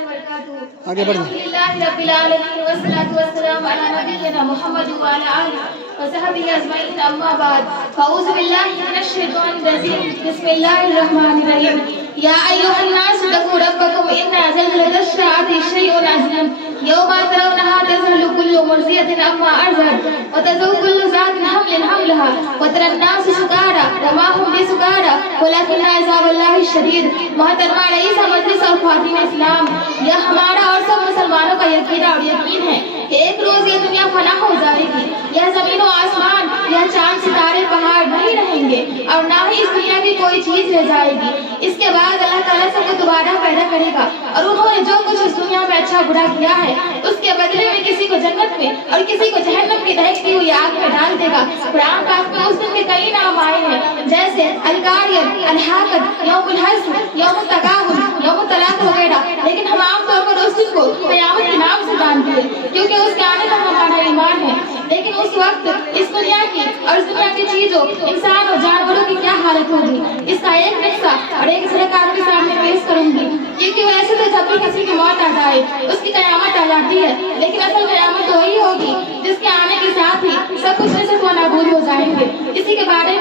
آگے بڑھیں. الحمدللہ رب العالمین والصلاة والسلام علی نبینا محمد وعلی آلہ وصحبہ اجمعین اما بعد فاعوذ باللہ من الشیطان الرجیم بسم اللہ الرحمن الرحیم یا ایھا الناس اتقوا ربکم ان زلزلۃ الساعۃ شیء عظیم یوم ترونها تذهل كل مرضعۃ عما ارضعت وتضع كل ذات حمل حملها وترى الناس سکارى وما هم بسکارى ولكن عذاب اللہ شدید. محترمہ رئیسہ مجلس اور خواتین اسلام، یہ ہمارا اور سب مسلمانوں کا یقین ہے کہ ایک روز یہ دنیا فنا ہو جائے گی. یہ زمین و آسمان، یہ چاند ستارے پہاڑ نہیں رہیں گے اور نہ ہی اس دنیا کی کوئی چیز رہ جائے گی. اس کے بعد اللہ تعالیٰ سب کو دوبارہ پیدا کرے گا اور انہوں نے جو کچھ اس دنیا میں اچھا برا کیا ہے اس کے بدلے میں کسی کو جنت میں اور کسی کو جہنم کی دہکتی ہوئی آگ میں ڈال دے گا. قرآن پاک میں اس دن کے کئی نام آئے ہیں جیسے القاریہ، الحاقۃ، یوم الحشر، یوم التغابن، یوم الطلاق وغیرہ. لیکن ہم عام طور پر اس دن کو قیامت کے نام سے جانتے ہیں کیونکہ اس کے آنے پر ہمارا ایمان ہے. لیکن اس وقت اس دنیا کی اور اس دنیا کی چیزوں، انسان اور جانوروں کی کیا حالت ہوگی، اس کا ایک نقصہ اور ایک جھلک آپ کے سامنے پیش کروں گی. کیونکہ ویسے تو جب بھی کسی کی موت آ جائے اس کی قیامت آ جاتی ہے، لیکن اصل قیامت تو وہی ہوگی جس کے آنے کے ساتھ ہی سب کچھ نشست و نابود ہو جائیں گے. اسی کے بارے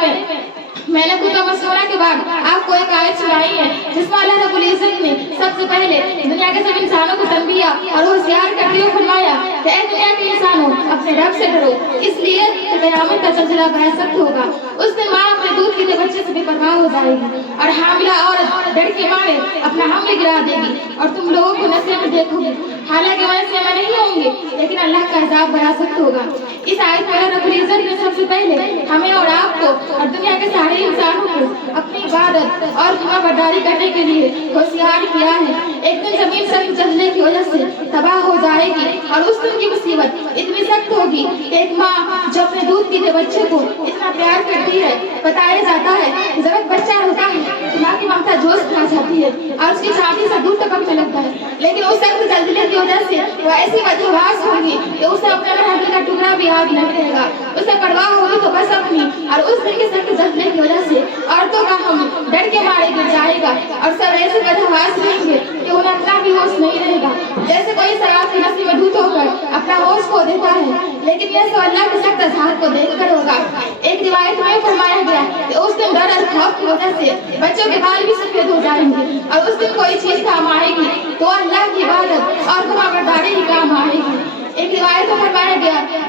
میں نے کتب مسورہ کے بعد آپ کو ایک آیت سنائی ہے جس میں اللہ رب العزت نے سب سے پہلے دنیا کے سب انسانوں کو تنبیہ اور ہوشیار کرتے ہوئے فرمایا کہ اے دنیا کے انسانوں اپنے رب سے ڈرو، اس لیے کہ قیامت کا زلزلہ بہت سخت ہوگا. اس دن ماں اپنے دودھ پیتے بچے سے بے پرواہ ہو جائے گی اور حاملہ عورت ڈر کے مارے اپنا حمل گرا دے گی اور تم لوگوں کو نشے میں دیکھو گے. حالانکہ وہ نشے میں نہیں ہوں گے لیکن اللہ کا عذاب بڑا سخت ہوگا. اس آیت میں اللہ رب العزت نے سب سے پہلے ہمیں اور آپ کو اور دنیا کے سارے انسانوں کو اپنی عبادت اور فرما برداری کرنے کے لیے ہوشیار کیا ہے. ایک دن زمین سخت زلزلے کی وجہ سے تباہ ہو جائے گی اور اس دن کی مصیبت اتنی سخت ہوگی کہ ایک ماں جو اپنے دودھ پیتے بچے کو اتنا پیار کرتی ہے، بتایا جاتا ہے کہ جب ایک بچہ ہوتا ہے تو ماں کی ممتا جوش کھا جاتی ہے اور اس کی چھاتی سے دودھ ٹپکنے لگتا ہے. لیکن اس سخت زلزلے کی وجہ سے وہ ایسی بدحواس ہوگی کہ اسے اپنے ہڈی کا ٹکڑا بھی یاد نہیں رہے گا. اسے پرواہ ہوگی تو بس اپنی اور اس دن کے سخت زلزلے کی وجہ سے عورتوں کا ہم ڈر کے مارے گر جائے گا اور سب ایسے بدحواس رہیں گے کہ انہیں اپنا بھی ہوش نہیں رہے گا. جیسے کوئی شراب کی نشے میں دھت ہو کر اپنا ہوش کھو دیتا ہے، لیکن یہ سب اللہ کے سخت عذاب کو دیکھ کر ہوگا. ایک روایت میں فرمایا گیا کہ اس دن ڈر اور خوف کی وجہ سے بچوں کے بال بھی سفید ہو جائیں گے اور اس دن کوئی چیز کام آئے گی تو اللہ کی عبادت اور فرما برداری ہی کام آئے گی. ایک روایت میں فرمایا گیا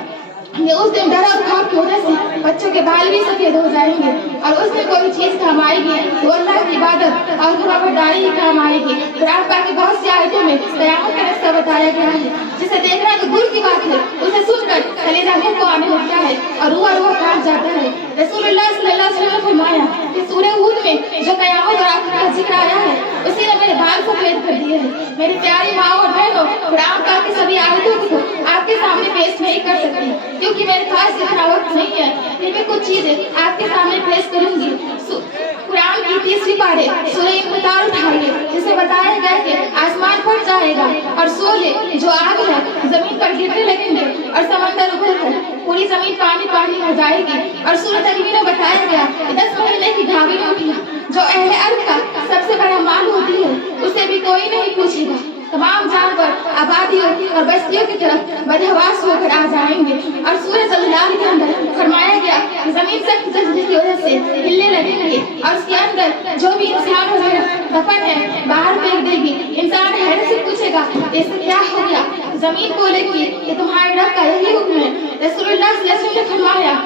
کہ اس دن ڈر اور خوف کی وجہ سے بچوں کے بال بھی سفید ہو جائیں گے اور اس میں کوئی چیز کام آئے گی تو اللہ کی عبادت اور فرما برداری ہی کام آئے گی. قرآن پاک کی بہت سی آیتوں میں قیامت کا رستہ بتایا گیا ہے جسے دیکھنا تو دور کی بات ہے، اسے سن کر کلیجہ منہ کو آنے لگتا ہے اور روح کانپ جاتا ہے. رسول اللہ صلی اللہ علیہ وسلم نے فرمایا کہ سورہ ہود میں جو قیامت اور آخرت کا ذکر آیا ہے اسی نے میرے بال سفید کر دیے ہیں. میری پیاری ماں اور بہنوں، قرآن پاک کی سبھی آیتوں کو آپ کے سامنے پیش نہیں کر سکتی کیونکہ میرے پاس اتنا وقت نہیں ہے. پھر میں کچھ چیزیں آپ کے سامنے پیش کروں گی. قرآن کی 30ویں پارے سورہ انفطار اٹھائیے جسے بتایا گیا کہ آسمان پھٹ جائے گا اور سولے جو آگ ہے زمین پر گرنے لگیں گے اور سمندر ابھر کر پوری زمین پانی پانی ہو جائے گی. اور سورہ تکویر میں بتایا گیا کہ 10 مہینے کی ڈھاوی روٹی جو اہل ارض کا سب سے بڑا مال ہوتی ہے اسے بھی کوئی نہیں پوچھے گا. تمام جانور آبادیوں اور بستیوں کی طرف بدحواس ہو کر آ جائیں گے. اور سورہ زلزلہ کے اندر فرمایا گیا کہ زمین سخت زلزلے کی وجہ سے ہلنے لگیں گے اور اس کے اندر جو بھی انسان وغیرہ دفن ہے باہر پھینک دے گی. انسان حیرت سے پوچھے گا اس سے کیا ہو گیا؟ زمین بولے گی کہ تمہارے رب کا یہی حکم ہے. رسول اللہ صلی اللہ علیہ وسلم نے فرمایا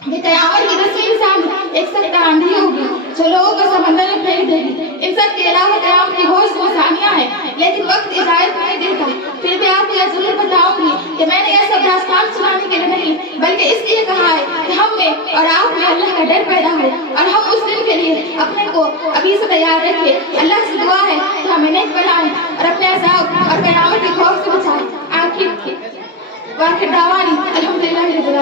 کہ قیامت کی 10ویں نشانی ایک سخت آندھی ہوگی جو لوگوں کو سمندر میں پھینک دے گی. ان سب کے علاوہ قیامت کی بہت سی نشانیاں ہیں لیکن وقت اجازت نہیں دیتا. پھر بھی آپ کو یہ ضرور بتاؤں گی کہ میں نے یہ سب داستان سنانے کے لیے نہیں بلکہ اس لیے کہا ہے کہ ہم میں اور آپ میں اللہ کا ڈر پیدا ہو اور ہم اس دن کے لیے اپنے کو ابھی سے تیار رکھے. اللہ سے دعا ہے کہ ہمیں نیک بنائیں اور اپنے عذاب اور قیامت کے خوف سے بچائیں. آخر دعوانی الحمدللہ رب العالمین.